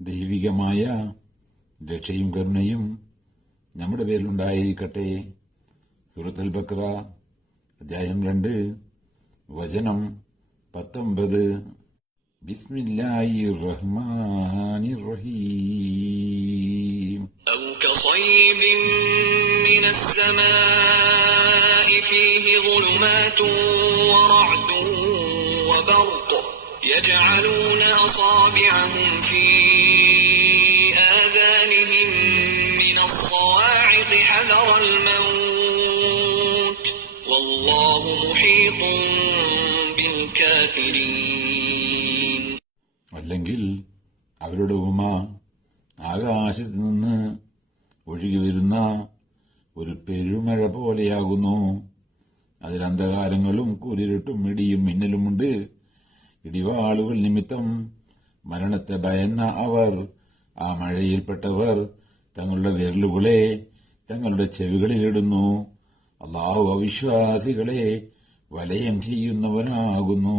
ദൈവികമായ രക്ഷയും കരുണയും നമ്മുടെ പേരിലുണ്ടായിരിക്കട്ടെ സൂറത്തുൽ ബക്ര അധ്യായം രണ്ട് വചനം പത്തൊമ്പത് ബിസ്മില്ലാഹി റഹ്മാനി റഹീം أو كصيب من السماء فيه ظلمات ورعد وبرق يجعلون أصابعهم في آذانهم من الصواعق حذر الموت والله محيط بالكافرين അല്ലെങ്കിൽ അവരുടെ ഉപമ ആകാശത്ത് നിന്ന് ഒഴുകി വരുന്ന ഒരു പെരുമഴ പോലെയാകുന്നു അതിൽ അന്ധകാരങ്ങളും കൂരിരുട്ടും ഇടിയും മിന്നലുമുണ്ട് ഇടിവാളുകൾ നിമിത്തം മരണത്തെ ഭയന്ന അവർ. ആ മഴയിൽപ്പെട്ടവർ തങ്ങളുടെ വിരലുകളെ തങ്ങളുടെ ചെവികളിലിടുന്നു അള്ളാഹു അവിശ്വാസികളെ വലയം ചെയ്യുന്നവനാകുന്നു.